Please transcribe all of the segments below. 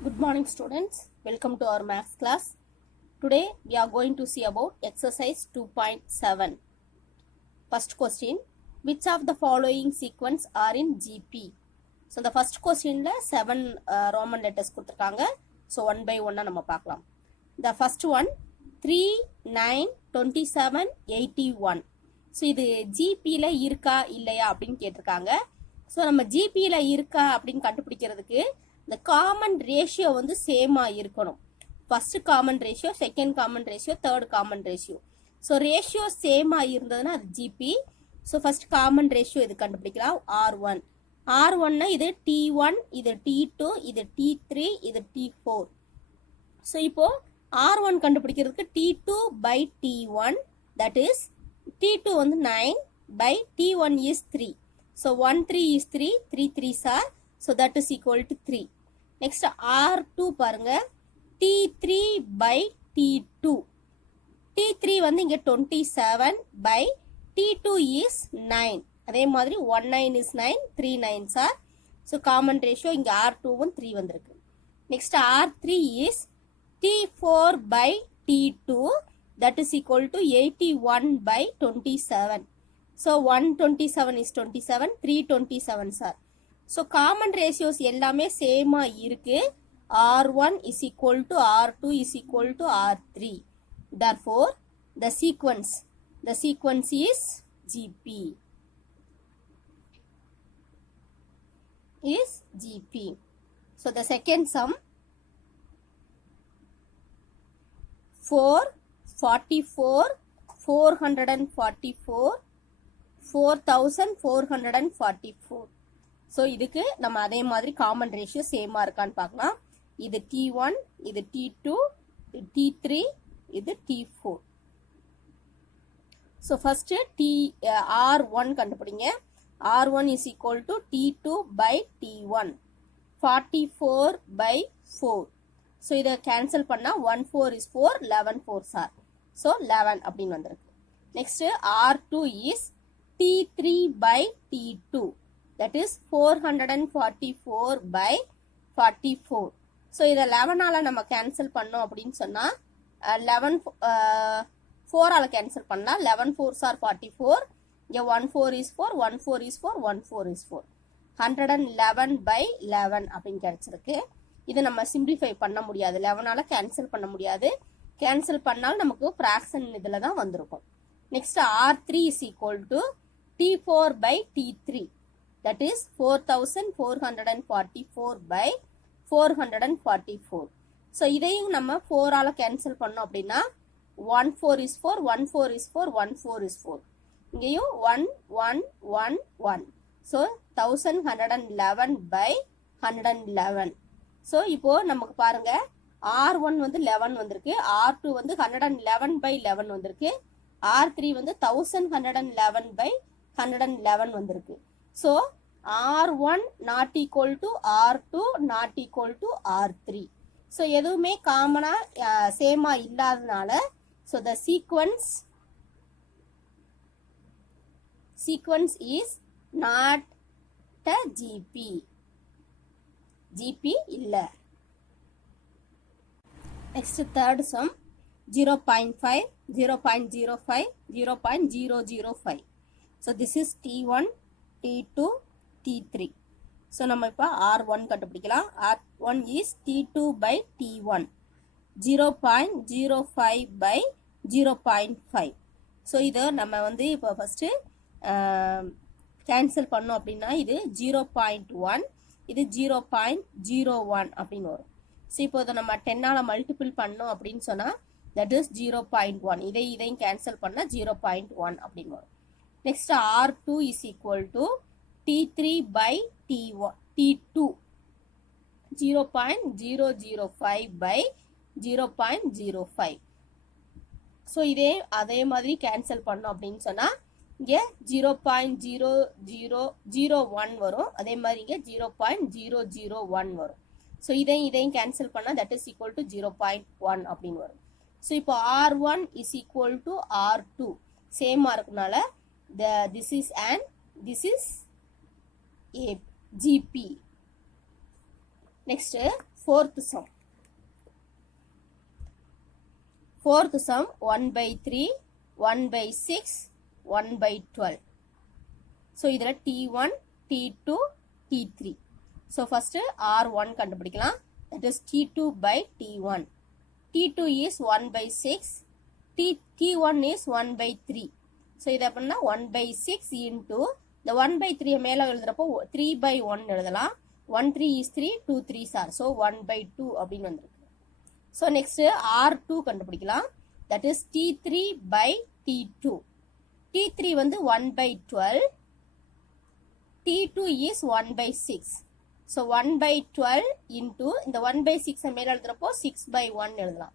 Good morning students, welcome to our maths class. Today we are going to see about exercise 2.7. First question, which of the following sequence are in GP? So the first question la 7 Roman letters கொடுத்திருக்காங்க. So one by one நம்ம பார்க்கலாம். The first one 3 9 27 81. So இது GP ல இருக்கா இல்லையா அப்படினு கேட்டிருக்காங்க. So நம்ம GP ல இருக்கா அப்படினு கண்டுபிடிக்கிறதுக்கு the common ratio வந்து சேமா இருக்கணும். first common ratio, second common ratio, third common ratio. So ratio சேமா இருந்ததுன்னா அது GP. So first common ratio இது கண்டுபிடிக்கலாம் R1. R1 னா இது T1, இது T2, இது T3, இது T4. So இப்போ R1 கண்டுபிடிக்கிறதுக்கு T2 by T1, that is T2 வந்து 9 by T1 is 3. So 1 3 is 3, 3 3s are, so that is equal to 3. Next R2 பாருங்க T3 by T2. T3 வந்து இங்க 27 by T2 is 9. அதே மாதிரி 1 9 is 9, 3 9s are. So common ratio இங்க R2 வும் 3 வந்திருக்கு. Next R3 is T4 by T2, that is equal to 81 by 27. So 127 is 27, 3 27s are. So common ratios எல்லாமே சேமா இருக்கு. R1 is equal to R2 is equal to R3. Therefore, the sequence is GP. Is GP. So the second sum 4 44 444 4444. So இதுக்கு நம்ம அதே மாதிரி common ratio சேமா இருக்கான்னு பார்க்கலாம். இது T1, இது T2, இது T3, இது T4. So first R1 கண்டுபிடிங்க. R1 is equal to T2 by T1. 44 by 4. So இதை கேன்சல் பண்ணா 1 4 is 4, 11 4s are. So 11 அப்படின்னு வந்திருக்கு. Next R2 is T3 by T2. That is 444 by 44. So இதை 11 ஆல நம்ம கேன்சல் பண்ணோம் அப்படின்னு சொன்னா 11 4 ஆல கேன்சல் பண்ணா 11 4s are 44. இங்க 1 4 is 4, 1 4 is 4, 1 4 is 4. 111 by 11 அப்படின்னு கிடைச்சிருக்கு. இது நம்ம சிம்பிளிஃபை பண்ண முடியாது. 11 ஆல கேன்சல் பண்ண முடியாது. கேன்சல் பண்ணால் நமக்கு fraction இதுல தான் வந்திருக்கும். Next R3 is equal to T4 by T3. That is 4444 by 444. So இதையும் நம்ம 4 ஆல கேன்சல் பண்ணோம் அப்படின்னா 1 4 is 4, 1 4 is 4, 1 4 is 4. இங்கேயும் 1 1 1 1. So 1111 by 111. So இப்போ நமக்கு பாருங்க R1 வந்து 11 வந்திருக்கு, R2 வந்து 111 by 11 வந்திருக்கு, R3 வந்து 1111 by 111 வந்திருக்கு. So R1 not equal to R2 not equal to R3. So எதுவுமே காமனா சேமா இல்லாதனால so the sequence is not a GP. GP இல்ல. Next third sum 0.5 0.05 0.005. So this is T1 T2 T3. So நம்ம இப்ப R1 கண்டுபிடிக்கலாம். R1 is T2 by T1. 0.05 by 0.5. So இது நம்ம வந்து இப்ப first கேன்சல் பண்ணோம் அப்படின்னா இது 0.1, இது 0.01 அப்படின்னு வரும். So இப்போ இதை நம்ம 10 ஆல மல்டிபிள் பண்ணோம் அப்படின்னு சொன்னா that is 0.1. இதையும் கேன்சல் பண்ணா 0.1 அப்படின்னு வரும். Next R2 is equal to T3 by T2. 0.005 by 0.05. So அதே மாதிரி கேன்சல் பண்ணோம் அப்படின்னு சொன்னா இங்க 0.0001 வரும். அதே மாதிரி இங்க 0.001 வரும். So இதையும் கேன்சல் பண்ணா that is equal to 0.1 அப்படின்னு வரும். So இப்போ R1 is equal to R2 சேமா இருக்கனால this is a GP. Next fourth sum. Fourth sum 1 by 3, 1 by 6, 1 by 12. So இதல T1, T2, T3. So first R1 கண்டுபிடிக்கலாம். That is T2 by T1. T2 is 1 by 6. T1 is 1 by 3. So இதை அப்படின்னா 1 by 6 into the 1 by 3 மேல எழுதுறப்போ 3 by 1 எழுதலாம். 1 3 is 3, 2 3s are. So 1 by 2 அப்படின்னு வந்திருக்கு. So next R2 கண்டுபிடிக்கலாம். That is T3 by T2. T3 வந்து 1 by 12. T2 is 1 by 6. So 1 by 12 into இந்த 1 by 6 மேல எழுதுறப்போ 6 by 1 எழுதலாம்.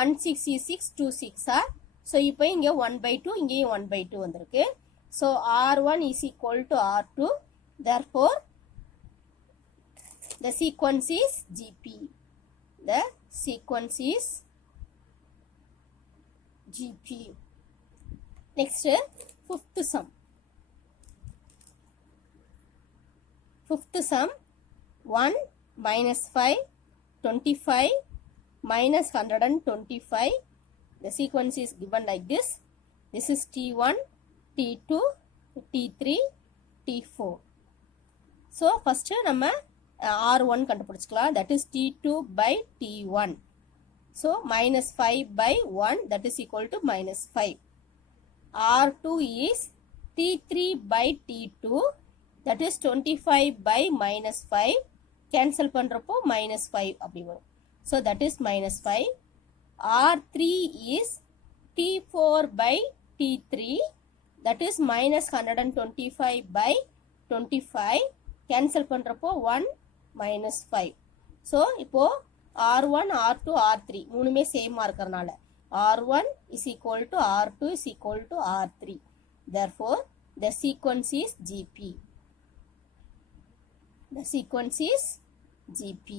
1 6 is 6, 2 6 are. So இப்போ இங்க 1 by 2, இங்கேயும் 1 by 2 வந்திருக்கு. So R1 is equal to R2. Therefore, the sequence is GP. The sequence is GP. Next, fifth sum. Fifth sum 1 minus 5, 25 minus 125. The sequence is given like this. This is T1, T2, T3, T4. So first நம்ம R1 கண்டுபிடிச்சுக்கலாம். That is T2 by T1. So minus 5 by 1, that is equal to minus 5. R2 is T3 by T2, that is 25 by minus 5. Cancel பண்றப்போ minus 5 அப்படி வரும். So that is minus 5. R3 is T4 by T3, that is minus 125 by 25. Cancel பண்றப்போ 1 minus 5. So இப்போ R1, R2, R3 மூணுமே சேமா இருக்கறனால R1 is equal to R2 is equal to R3. Therefore, the sequence is GP. The sequence is GP.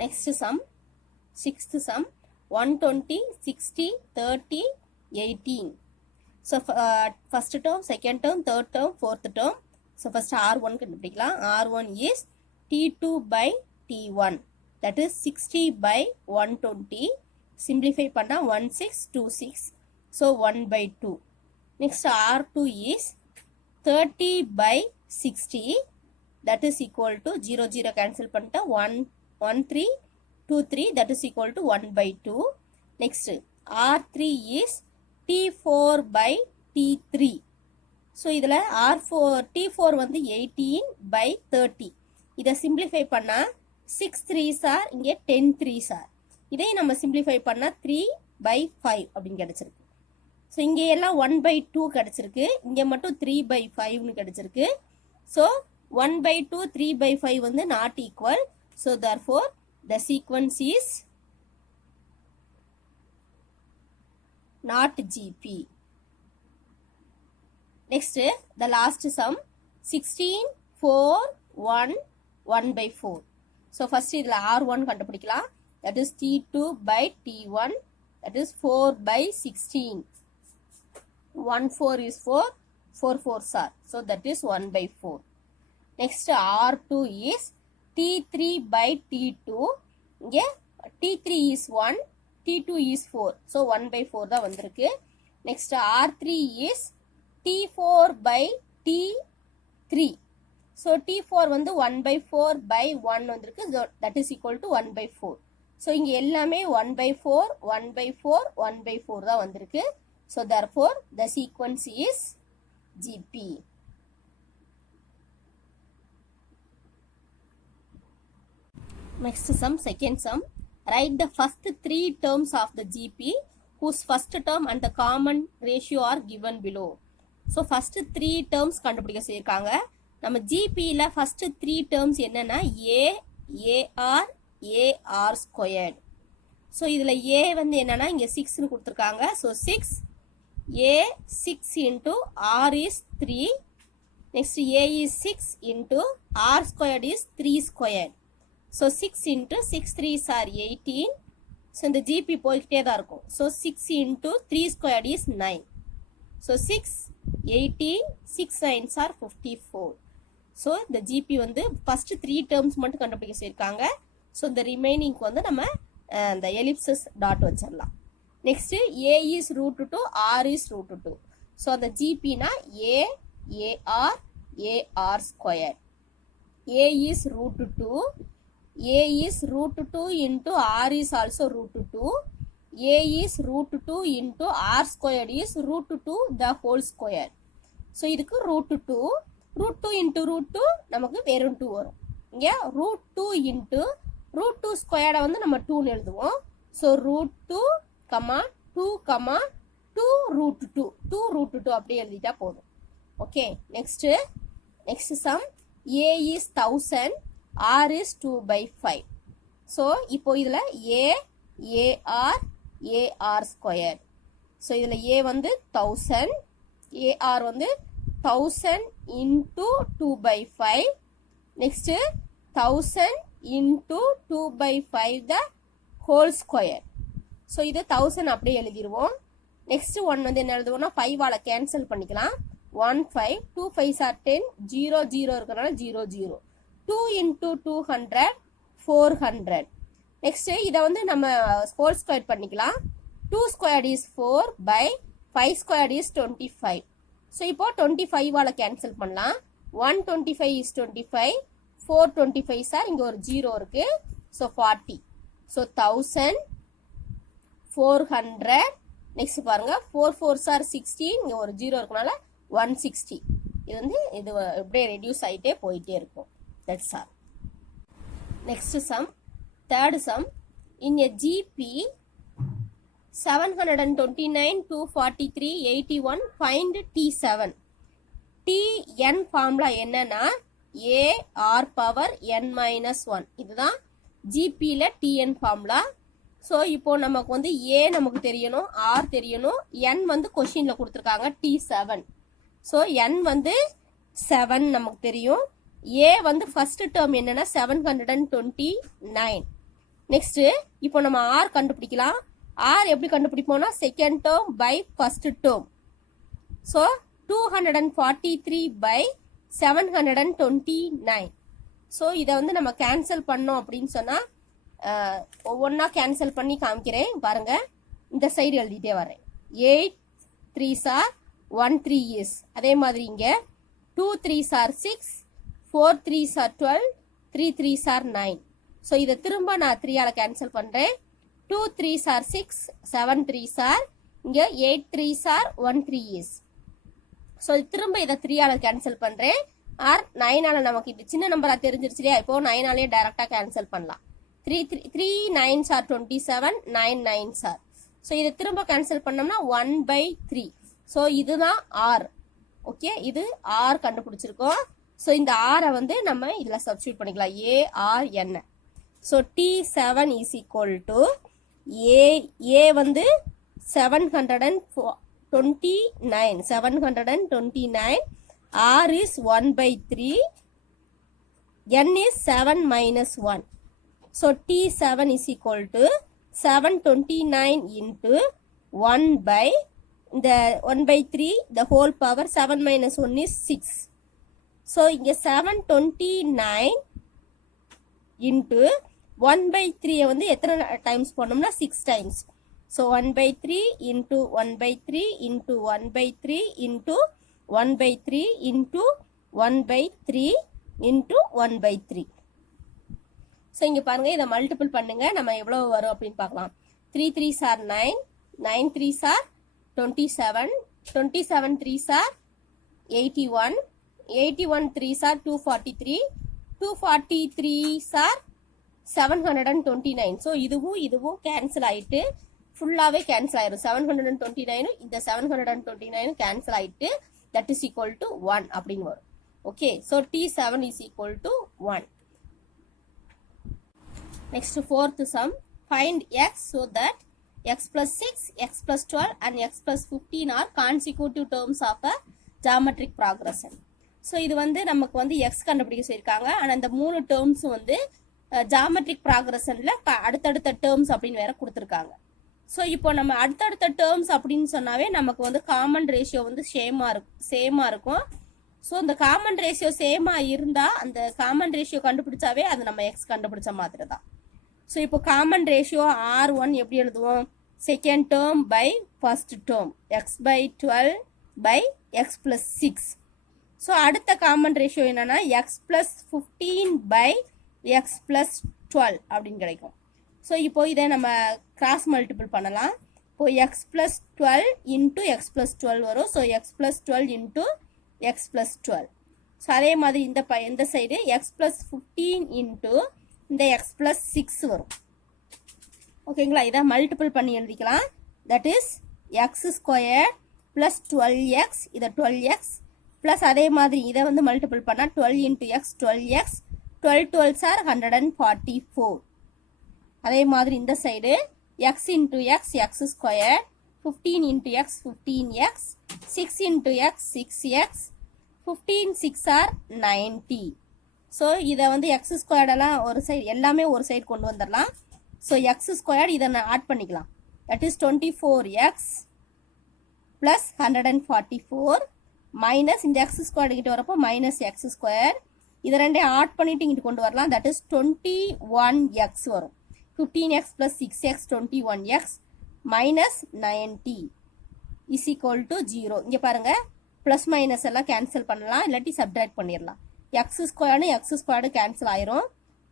Next sum, sixth sum 120, 60, 30, 18. So first term, second term, third term, fourth term. So first R1 கண்டுபிடிக்கலாம். R1 is T2 by T1. That is 60 by 120. Simplify பண்ணா 1626. So 1 by 2. Next R2 is 30 by 60. That is equal to 0 0 cancel பண்ணிட்டா 1 1 3 2 3. That is equal to 1 by 2. Next R3 is T4 by T3. So இதில T4 வந்து 18 by 30. இதை simplify பண்ணா 6 3s are, இங்கே 10 3s are. இதை நம்ம simplify பண்ணா 3 by 5 அப்படின்னு கிடைச்சிருக்கு. So இங்கே எல்லாம் 1 by 2 கிடைச்சிருக்கு. இங்கே மட்டும் 3 by 5 கிடைச்சிருக்கு. So 1 by 2, 3 by 5 வந்து not equal. So therefore, the sequence is not GP. Next, the last sum 16, 4, 1, 1 by 4. So first இதில் R1 கண்டுபிடிக்கலாம். That is T2 by T1. That is 4 by 16. 1 4 is 4. 4 4s are. So that is 1 by 4. Next R2 is T3 by T2. இங்கே T3 is 1. T2 is 4. So 1 by 4 தான் வந்திருக்கு. Next R3 is T4 by T3. So T4 வந்து 1 by 4 by 1 வந்திருக்கு. So that is equal to 1 by 4. So இங்க எல்லாமே 1 by 4, 1 by 4, 1 by 4 தான் வந்திருக்கு. So therefore, the sequence is GP. Next sum, second sum. Write the first 3 terms of the GP whose first term and the common ratio are given below. So first 3 terms கண்டுபிடிக்க சொல்லிருக்காங்க. நம்ம GPல first 3 terms என்னன்னா A, AR, AR squared. So இதுல A வந்து என்னன்னா இங்க 6 னு கொடுத்திருக்காங்க. So 6, A 6 into R is 3. Next A is 6 into R squared is 3 squared. So 6 into 6 3s are 18. So இந்த GP போய்கிட்டே தான் இருக்கும். So 6 into 3 squared is 9. So 6, 18, 6 9s are 54. So இந்த ஜிபி வந்து ஃபர்ஸ்ட் 3 டேர்ம்ஸ் மட்டும் கண்டுபிடிக்க சொல்லியிருக்காங்க. ஸோ இந்த ரிமைனிங்க்கு வந்து நம்ம இந்த எலிப்சஸ் டாட் வச்சிடலாம். Next a is root 2, r is root 2. So அந்த ஜிபினா a r a r square. A is root 2, a is root 2 into r is also root 2. a is root 2 into r squared is root 2 the whole square. So இதுக்கு root 2 into root 2 நமக்கு வெறும் 2 வரும். இங்க root 2 into root 2 squared வந்து நம்ம 2 னு எழுதுவோம். So root 2, 2 root 2 அப்படியே எழுதிட்டா போதும். Okay, next sum. a is 1000, r is 2/5. So இப்போ இதுல AR square. So இதுல a வந்து 1000, AR வந்து 1000 into 2/5. Next 1000 into 2/5 the whole square. So இது 1000 அப்படியே எழுதிருவோம். Next one வந்து என்ன எழுதுவோம்னா 5 ஆல கேன்சல் பண்ணிக்கலாம். 1 5, 2 5s are 10, 0 0 இருக்கறனால 0 0. 2 into 200, 400. Next இத வந்து நம்ம whole square பண்ணிக்கலாம். 2 squared is 4 by 5 squared is 25. So இப்போ 25 ஆல கேன்சல் பண்ணலாம். 125 is 25, 425 சார் இங்க ஒரு 0 இருக்கு. So 40. So 1000, 400. நெக்ஸ்ட் பாருங்க 4 4s are 16, இங்க ஒரு 0 இருக்கனால 160. இது வந்து இது அப்படியே ரெடியூஸ் ஆயிட்டே போயிட்டே இருக்கும். That's all. Next sum, third sum. In a GP 729, 243, 81, find T7. Tn formula என்னன்னா a r power n minus 1. இதுதான் GP ல Tn formula. So இப்போ நமக்கு வந்து a நமக்கு தெரியணும், r தெரியணும், n வந்து கொஸ்டின்ல கொடுத்திருக்காங்க T7. So n வந்து 7 நமக்கு தெரியும். a வந்து ஃபர்ஸ்ட் டேர்ம் என்னன்னா 729. நெக்ஸ்ட் இப்போ நம்ம r கண்டுபிடிக்கலாம். r எப்படி கண்டுபிடிப்போம்னா second term by first term. So 243 by 729. So இத வந்து நம்ம கேன்சல் பண்ணோம் அப்படினு சொன்னா ஒவ்வொண்ணா கேன்சல் பண்ணி காமிக்கிறேன் பாருங்க. இந்த சைடு எழுதிட்டே வரேன். 8 3s are 1 3 is. அதே மாதிரி இங்க 2 3s are 6, 4 3s are 12, 3 3s are 9. So இத திரும்ப நான் 3 ஆல கேன்சல் பண்றேன். 2 3s are 6, 7 3s are, இங்க 8 3s are 1 3 is. So திரும்ப இத 3 ஆல கேன்சல் பண்றேன். ஆர் 9 ஆல நமக்கு இது சின்ன நம்பரா தெரிஞ்சிருச்சு இல்லையா? இப்போ 9 ஆலயே டைரக்டா கேன்சல் பண்ணலாம். 3 9s are 27, 9 9s are. So இத திரும்ப கேன்சல் பண்ணோம்னா 1/3. So இதுதான் r. ஓகே, இது r கண்டுபிடிச்சிருக்கோம். So இந்த r வந்து நம்ம இதுல சப்ஸ்டிட்யூட் பண்ணிக்கலாம். a r n. So T7 is equal to a வந்து 729, r is 1/3, n is 7 minus 1. So T7 is equal to 729 into 1/3, the whole power 7 minus 1 is 6. So இங்க 729 into 1/3 வந்து எத்தனை டைம்ஸ் பண்ணோம்னா 6 times. So 1/3 into 1/3 into 1/3 into 1/3 into 1/3 into 1/3. So இங்க பாருங்க, இத multiple பண்ணுங்க, நம்ம எவ்வளவு வரும் அப்படின்னு பார்க்கலாம். 3 3s are 9, 9 3s are 27, 27 3s are 81, 81 3s are 243, 243s are 729. So இதுவும் கேன்சல் ஆயிட்டு ஃபுல்லாவே கேன்சல் ஆயிரும். 729 இந்த 729 கேன்சல் ஆயிட்டு that is equal to 1 அப்படின்னு வரும். Okay, so T7 is equal to 1. Next, fourth sum. Find x so that x plus 6, x plus 12 and x plus 15 are consecutive terms of a geometric progression. So இது வந்து நமக்கு வந்து x கண்டுபிடிக்க சொல்லிருக்காங்க. ஆனா அந்த மூணு டேர்ம்ஸ் வந்து ஜியோமெட்ரிக் ப்ராக்ரஷன்ல அடுத்தடுத்த டேர்ம்ஸ் அப்படின்னு வேற கொடுத்துருக்காங்க. ஸோ இப்போ நம்ம அடுத்தடுத்த டேர்ம்ஸ் அப்படின்னு சொன்னாவே நமக்கு வந்து காமன் ரேஷியோ வந்து சேமா இருக்கும். ஸோ இந்த காமன் ரேஷியோ சேமாக இருந்தால் அந்த காமன் ரேஷியோ கண்டுபிடிச்சாவே அது நம்ம எக்ஸ் கண்டுபிடிச்ச மாதிரி தான். ஸோ இப்போ காமன் ரேஷியோ R1 எப்படி எழுதுவோம்? Second term by first term x by 12 by x plus 6. So அடுத்த காமன் ரேஷியோ என்னன்னா x plus 15 by x plus 12 அப்படின்னு கிடைக்கும். ஸோ இப்போ இதை நம்ம கிராஸ் மல்டிபிள் பண்ணலாம். இப்போ X plus 12 into X plus 12 வரும். So X plus 12 into X plus 12. So அதே மாதிரி இந்த சைடு எக்ஸ் பிளஸ் 15 இன்ட்டு இந்த எக்ஸ் பிளஸ் 6 வரும். ஓகேங்களா? இதை மல்டிபிள் பண்ணி எழுதிக்கலாம். That is X square plus 12x, இதை 12x பிளஸ் அதே மாதிரி இதை வந்து மல்டிபிள் பண்ணால் 12 into X 12x, 12 12s are 144. அதே மாதிரி இந்த side X into X X square, 15 into X 15x, 6 into X 6x, 15 6 are 90. So இதை வந்து எக்ஸ் ஸ்கொயர்டெல்லாம் ஒரு சைடு எல்லாமே ஒரு சைடு கொண்டு வந்துடலாம். ஸோ எக்ஸ் ஸ்கொயர்டு இதை நான் ஆட் பண்ணிக்கலாம். That is 24x plus 144 minus இந்த எக்ஸ் ஸ்கொயர்டு கிட்ட வரப்போ மைனஸ் எக்ஸ் ஸ்கொயர். இதை ரெண்டையும் ஆட் பண்ணிட்டு இங்கிட்டு கொண்டு வரலாம். தட் இஸ் 21x வரும். 15x plus 6x 21x minus 90 is equal to 0. இங்கே பாருங்க ப்ளஸ் மைனஸ் எல்லாம் கேன்சல் பண்ணலாம், இல்லாட்டி சப்ட்ராக்ட் பண்ணிடலாம். எக்ஸ் ஸ்கொயர்னு எக்ஸ் ஸ்கொயர்டு கேன்சல் ஆயிரும்.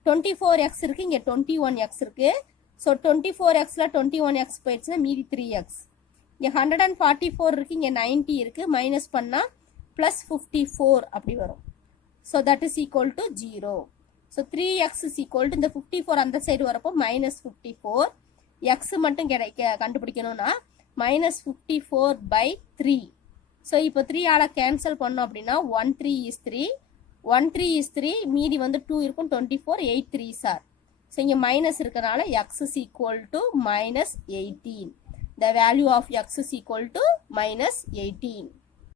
24x இருக்கு, இங்கே 21x இருக்கு. ஸோ 24xல 21x போயிடுச்சுன்னா மீதி 3x. இங்கே 144 இருக்கு, இங்கே 90 இருக்கு, மைனஸ் பண்ணால் ப்ளஸ் 54 அப்படி வரும். So that is equal to 0. So 3x is equal to இந்த 54 அந்த சைடு வரப்போ மைனஸ் 54. எக்ஸ் மட்டும் கண்டுபிடிக்கணும்னா மைனஸ் 54 பை 3. ஸோ இப்போ 3 ஆல கேன்சல் பண்ணோம் அப்படின்னா 1 3 is 3, 1 3 is 3, மீதி வந்து 2 இருக்கும், 24, 8 3s are. ஸோ இங்கே மைனஸ் இருக்கனால X is equal to minus 18. The value of x is equal to minus 18.